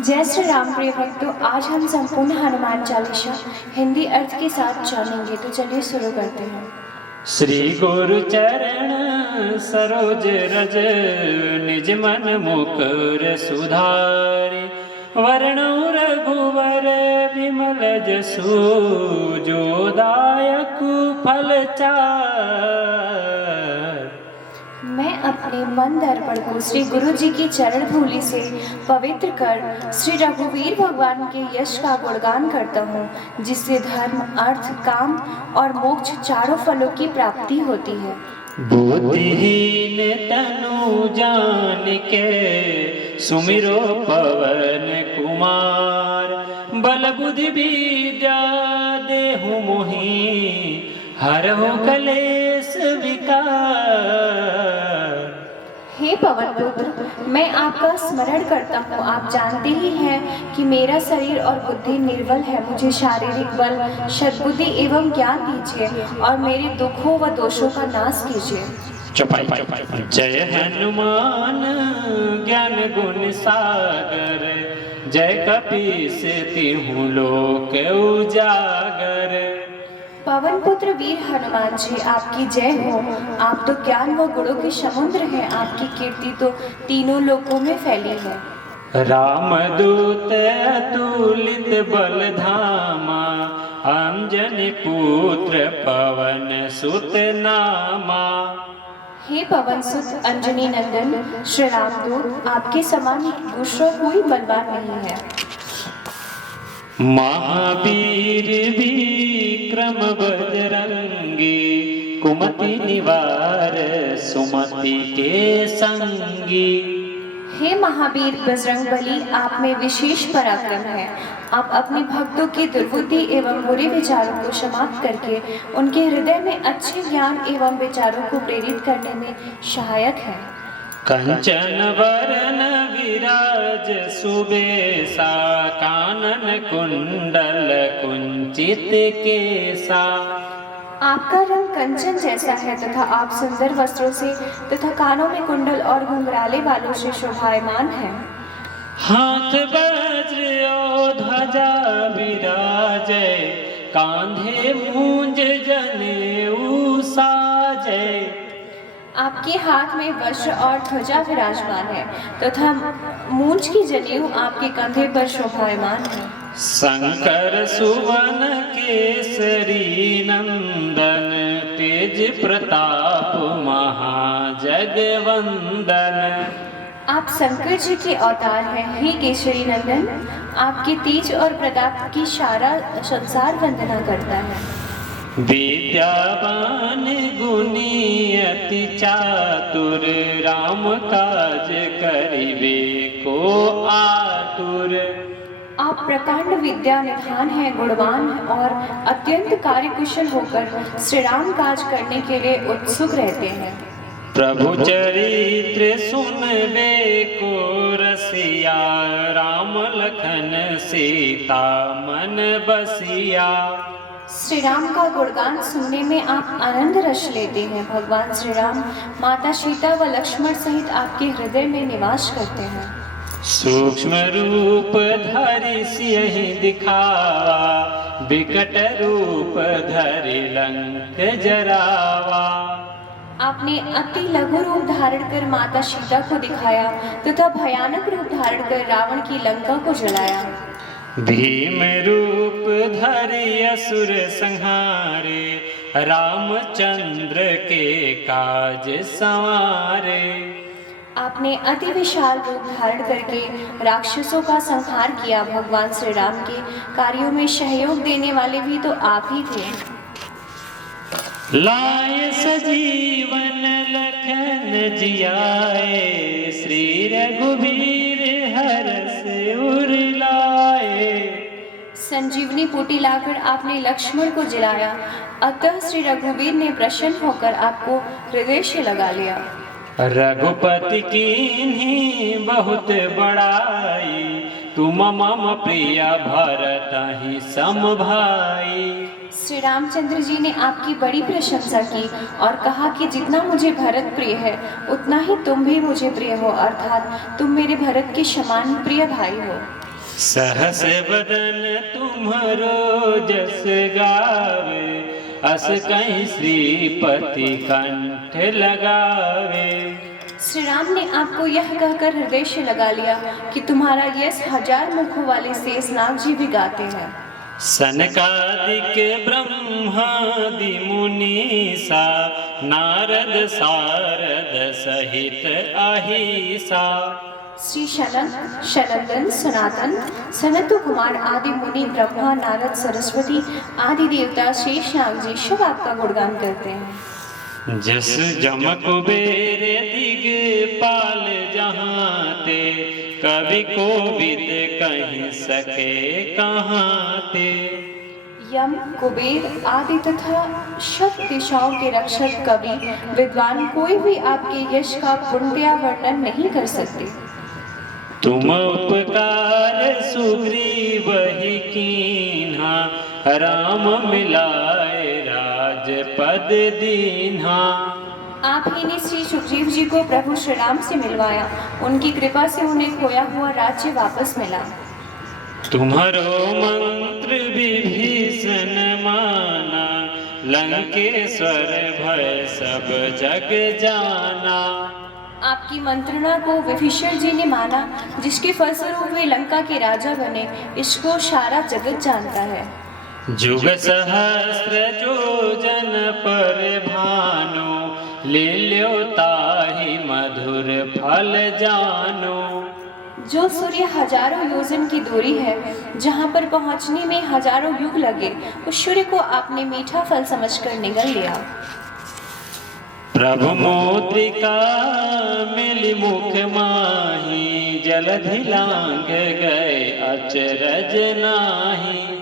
जय श्री राम प्रिय भक्तों, आज हम संपूर्ण हनुमान चालीसा हिंदी अर्थ के साथ जानेंगे। तो चलिए शुरू करते हैं। श्री गुरु चरण सरोज रज निज मन मुकुर सुधारि वरणो रघुवर विमल जसु जो दायक फल चार। मैं अपने मन दर्पण को श्री गुरु जी की चरण धूलि से पवित्र कर श्री रघुवीर भगवान के यश का गुणगान करता हूँ, जिससे धर्म, अर्थ, काम और मोक्ष चारों फलों की प्राप्ति होती है। बुद्धिहीन तनु जान के सुमिरो पवन कुमार बल बुद्धि विद्या देहु मोहि हरहु कलेश विकार। हे पवन पुत्र, मैं आपका स्मरण करता हूँ। आप जानते ही हैं कि मेरा शरीर और बुद्धि निर्बल है। मुझे शारीरिक बल, सद्बुद्धि एवं ज्ञान दीजिए और मेरे दुखों व दोषों का नाश कीजिए। जय हनुमान ज्ञान गुण सागर जय कपीस तिहु लोक उजागर। पवन पुत्र वीर हनुमान जी, आपकी जय हो। आप तो ज्ञान व गुणों के समुद्र हैं। आपकी कीर्ति तो तीनों लोकों में फैली है। रामदूत अतुलित बल धामा अंजनी पुत्र पवन सुत नामा। हे पवन सुत अंजनी नंदन श्री रामदूत, आपके समान दूसरा कोई बलवान नहीं है। महावीर विक्रम बजरंगी कुमति निवार सुमति के संगी। हे महावीर बजरंगबली, आप में विशेष पराक्रम है। आप अपने भक्तों की दुर्बुद्धि एवं बुरे विचारों को समाप्त करके उनके हृदय में अच्छे ज्ञान एवं विचारों को प्रेरित करने में सहायक हैं। कंचन वरन विराज सुबेसा कानन कुंडल कुंचित केसा। आपका रंग कंचन जैसा है तथा आप सुंदर वस्त्रों से तथा कानों में कुंडल और घुंघराले बालों से शोभायमान हैं। हाथ वज्र और ध्वजा विराजै कांधे मूंज जनेऊ साजै। आपके हाथ में वज्र और ध्वजा विराजमान है तथा मूंज की जनेऊ आपके कंधे पर शोभायमान है। शंकर सुवन केसरी नंदन तेज प्रताप महाजगवंदन। आप शंकर जी के अवतार हैं। हे केसरी नंदन, आपके तेज और प्रताप की सारा संसार वंदना करता है। विद्यावान गुणी अति चातुर राम काज करिबे को आतुर। आप प्रकांड विद्या निधान हैं, गुणवान और अत्यंत कार्यकुशल होकर श्री राम काज करने के लिए उत्सुक रहते हैं। प्रभु चरित्र सुनबे को रसिया राम लखन सीता मन बसिया। श्री राम का गुणगान सुनने में आप आनंद रस लेते हैं। भगवान श्री राम माता सीता व लक्ष्मण सहित आपके हृदय में निवास करते हैं। सूक्ष्म रूप धरि सियहि दिखावा विकट रूप धरि लंक जरावा। आपने अति लघु रूप धारण कर माता सीता को दिखाया तथा भयानक रूप धारण कर रावण की लंका को जलाया। भीम रूप धरि असुर संहारे रामचंद्र के काज संवारे। आपने अति विशाल रूप धारण करके राक्षसों का संहार किया। भगवान श्री राम के कार्यों में सहयोग देने वाले भी तो आप ही थे। लाए सजीवन लखन जियाए श्री रघुवीर हरष उर लाए। संजीवनी बूटी लाकर आपने लक्ष्मण को जिलाया, अतः श्री रघुवीर ने प्रसन्न होकर आपको हृदय से लगा लिया। रघुपति कीन्ही बहुत बड़ाई तुम मम प्रिय भरत ही सम भाई। श्री रामचंद्र जी ने आपकी बड़ी प्रशंसा की और कहा कि जितना मुझे भरत प्रिय है उतना ही तुम भी मुझे प्रिय हो, अर्थात तुम मेरे भरत के समान प्रिय भाई हो। सहस बदन तुम्हारो जस गावे, अस कहीं श्रीपति कंठ लगावे। श्री राम ने आपको यह कहकर हृदय से लगा लिया कि तुम्हारा यश 1000 मुखों वाले शेषनाग जी भी गाते हैं। सनकादिक ब्रह्मादि मुनीसा, नारद सारद सहित अहिसा। श्री शनक, शनंदन, सनातन, सनत कुमार आदि मुनि, ब्रह्मा, नारद, सरस्वती आदि देवता, शेषनाग जी सब आपका गुणगान करते हैं। जस जम कुबेर दिगपाल जहाँ ते, कवि कोविद कहीं सके कहाँ ते। यम, कुबेर आदि तथा शत दिशाओं के रक्षक कवि विद्वान कोई भी आपके यश का पूर्णतया वर्णन नहीं कर सकते। तुम उपकार सुग्रीव ही कीन्हा, राम मिलाए राजपद दीन्हा। आप ही ने श्री सुग्रीव जी को प्रभु श्री राम से मिलवाया, उनकी कृपा से उन्हें खोया हुआ राज्य वापस मिला। तुम्हारो मंत्र विभीषण माना, लंकेश्वर भय सब जग जाना। आपकी मंत्रणा को विभीषण जी ने माना, जिसके फलस्वरूप वे लंका के राजा बने, इसको सारा जगत जानता है। जुग सहस्र जो जन पर भानो, ले ल्यो ताहि मधुर फल जानो। जो सूर्य हजारों योजन की दूरी है, जहाँ पर पहुँचने में हजारों युग लगे, उस सूर्य को आपने मीठा फल समझकर निगल लिया। प्रभु मोदिका मिली मुख माही, जलधि लांघ गए अचरज नाही।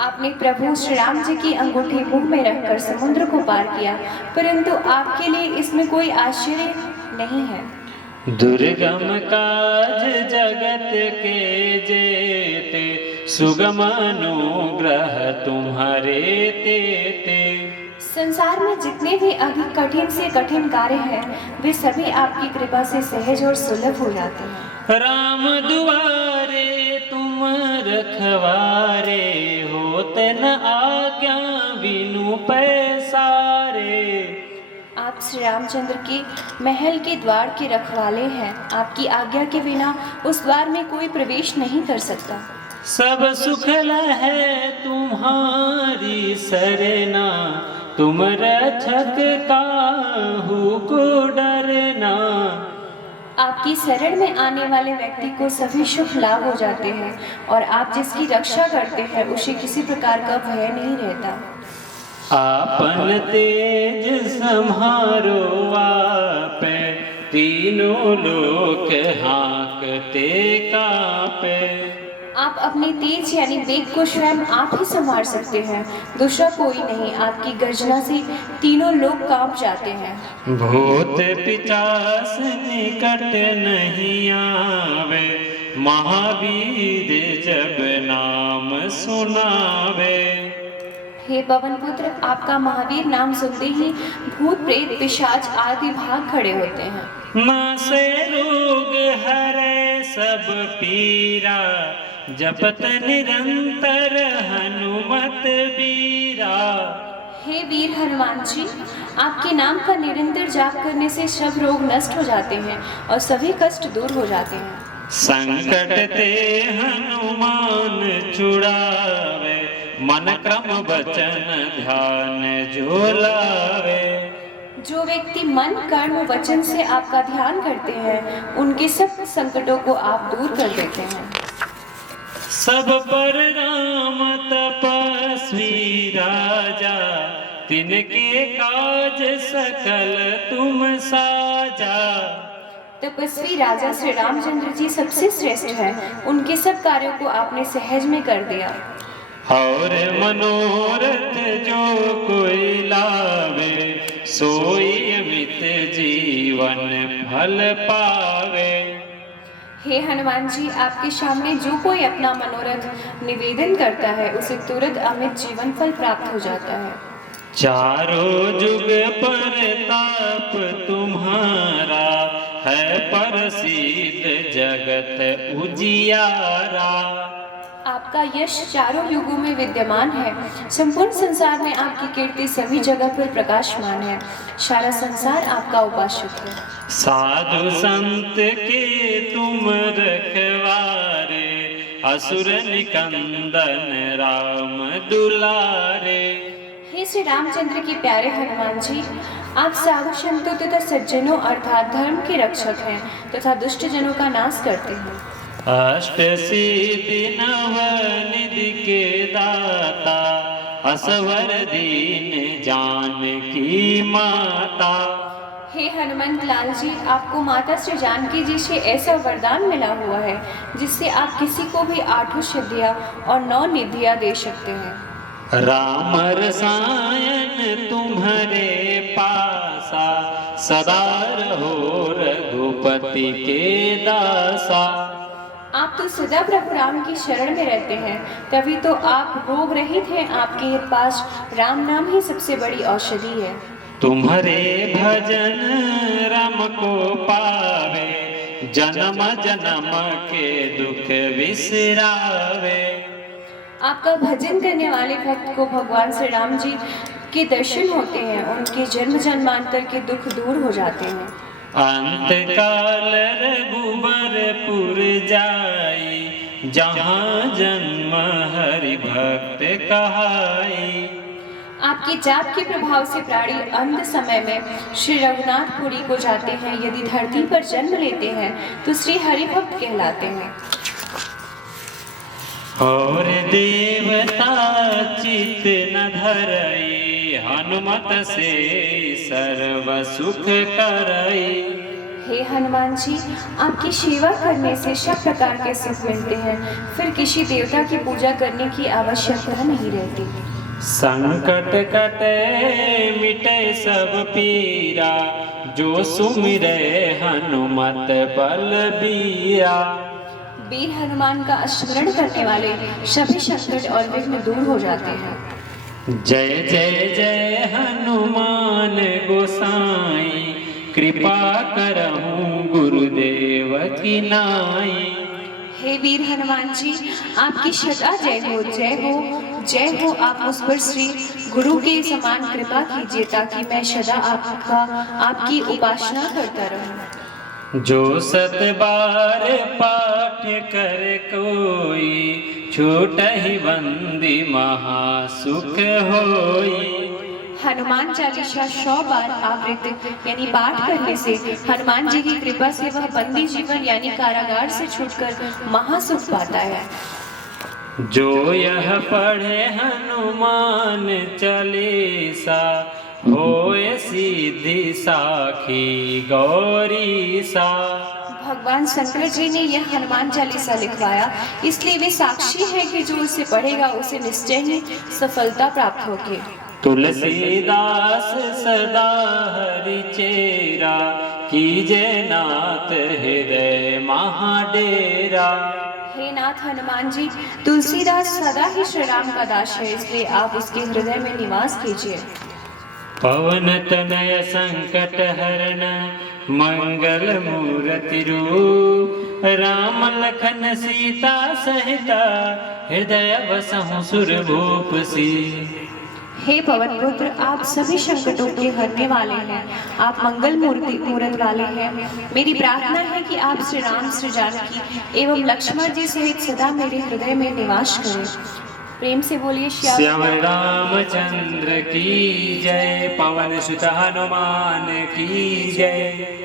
आपने प्रभु श्री राम जी की अंगूठी मुंह में रखकर समुद्र को पार किया, परंतु आपके लिए इसमें कोई आश्चर्य नहीं है। दुर्गम काज जगत के जेते, सुगम अनुग्रह तुम्हारे तेते। संसार में जितने भी अधिक कठिन से कठिन कार्य हैं, वे सभी आपकी कृपा से सहज और सुलभ हो जाते हैं। राम दुआरे तुम रखवारे, होते न आज्ञा बिनु पैसारे। आप श्री रामचंद्र के महल के द्वार के रखवाले हैं, आपकी आज्ञा के बिना उस द्वार में कोई प्रवेश नहीं कर सकता। सब सुखल है तुम्हारी सरना, तुम रक्षक काहू को डरना। आपकी शरण में आने वाले व्यक्ति को सभी सुख लाभ हो जाते हैं, और आप जिसकी रक्षा करते हैं उसे किसी प्रकार का भय नहीं रहता। आपन तेज सम्हारो आपे, तीनों लोक हाँकते कापे। आप अपने तेज यानी वेग को स्वयं आप ही संभाल सकते हैं, दूसरा कोई नहीं। आपकी गर्जना से तीनों लोग कांप जाते हैं। भूत पिचास निकट नहीं आवे, महावीर जब नाम सुनावे। हे पवन पुत्र, आपका महावीर नाम सुनते ही भूत प्रेत पिशाच आदि भाग खड़े होते हैं। नासे रोग हरे सब पीरा, जपत निरंतर हनुमत बीरा। हे वीर हनुमान जी, आपके नाम का निरंतर जाप करने से सब रोग नष्ट हो जाते हैं और सभी कष्ट दूर हो जाते हैं। संकट ते हनुमान छुड़ावे, मन क्रम वचन ध्यान जो लावे। जो व्यक्ति मन कर्म वचन से आपका ध्यान करते हैं, उनके सब संकटों को आप दूर कर देते हैं। सब पर राम तपस्वी राजा, तिनके काज सकल तुम साजा। तपस्वी राजा श्री रामचंद्र जी सबसे श्रेष्ठ हैं, उनके सब कार्यों को आपने सहज में कर दिया। और मनोरथ जो कोई लावे, सोई अमित जीवन फल पावे। हे हनुमान जी, आपके सामने जो कोई अपना मनोरथ निवेदन करता है, उसे तुरंत अमित जीवन फल प्राप्त हो जाता है। चारों जुग परताप तुम्हारा, है प्रसिद्ध जगत उजियारा। आपका यश चारों युगों में विद्यमान है। संपूर्ण संसार में आपकी कीर्ति सभी जगह पर प्रकाशमान है। सारा संसार आपका उपासक है। साधु संत के तुम रखवारे, असुर निकंदन राम दुलारे। हे श्री रामचंद्र के प्यारे हनुमान जी, आप साधु संतों तथा सज्जनों अर्थात धर्म के रक्षक हैं तथा दुष्ट जनों का नाश करते हैं। अष्ट सिद्धि नव निधि के दाता, असवर दीन जानकी माता। हे हनुमंत लाल जी, आपको माता श्री जानकी जी से ऐसा वरदान मिला हुआ है जिससे आप किसी को भी 8 सिद्धियां और 9 निधियां दे सकते हैं। राम रसायन तुम्हारे पासा, सदा रहो रघुपति के दासा। आप तो सदा प्रभु राम की शरण में रहते हैं, तभी तो आप रोग रहित हैं। आपके पास राम नाम ही सबसे बड़ी औषधि है। तुम्हारे भजन राम को पावे, जन्म जन्म के दुख विसरावे। आपका भजन करने वाले भक्त को भगवान श्री राम जी के दर्शन होते हैं, उनके जन्म जन्मांतर के दुख दूर हो जाते हैं। अंत काल रघुबरपुर जाई, जहाँ जन्म हरि भक्त कहाई। आपके जाप के प्रभाव से प्राणी अंत समय में श्री रघुनाथपुरी को जाते हैं। यदि धरती पर जन्म लेते हैं तो श्री हरिभक्त कहलाते हैं। और देवता चित न धरई, हनुमत से सर्व सुख करई। हे हनुमान जी, आपकी सेवा करने से सब प्रकार के सुख मिलते हैं, फिर किसी देवता की पूजा करने की आवश्यकता नहीं रहती। संकट कटे मिटे सब पीरा, जो सुमिरे हनुमत बलबीरा। वीर हनुमान का स्मरण करने वाले सभी संकट और विघ्न दूर हो जाते हैं। जय जय जय हनुमान गोसाई, कृपा करहूँ गुरुदेव की नाई। हे वीर हनुमान जी, आपकी सदा जय हो जय हो जय हो। आप मुझ पर श्री गुरु के समान कृपा कीजिए ताकि मैं सदा आपकी उपासना करता रहूं। जो 7 बार पाठ कर कोई, छूटहि बंदी महासुख होई। हनुमान चालीसा 100 बार आवृत्त यानी पाठ करने से हनुमान जी की कृपा से वह बंदी जीवन यानी कारागार से छूटकर महासुख पाता है। जो यह पढ़े हनुमान चालीसा, होए सीधी साखी गौरीसा। भगवान शंकर जी ने यह हनुमान चालीसा लिखवाया, इसलिए वे साक्षी है कि जो उसे पढ़ेगा उसे निश्चय ही सफलता प्राप्त होगी। तुलसीदास सदा हरि चेरा, कीजे नाथ हृदय महाडेरा। हे नाथ हनुमान जी, तुलसीदास सदा ही श्री राम का दास है, इसलिए आप उसके हृदय में निवास कीजिए। पवन तनय संकट हरण, मंगल मूर्ति रूप। राम लखन सीता सहिता, हृदय बसहु सुरभूप सी। हे पवन पुत्र, आप सभी संकटों के हरने वाले हैं, आप मंगल मूर्त वाले हैं। मेरी प्रार्थना है कि आप श्री राम, श्री जानकी एवं लक्ष्मण जी सहित सदा मेरे हृदय में निवास करें। प्रेम से बोलिए श्याम रामचंद्र की जय। पवन सुत हनुमान की जय।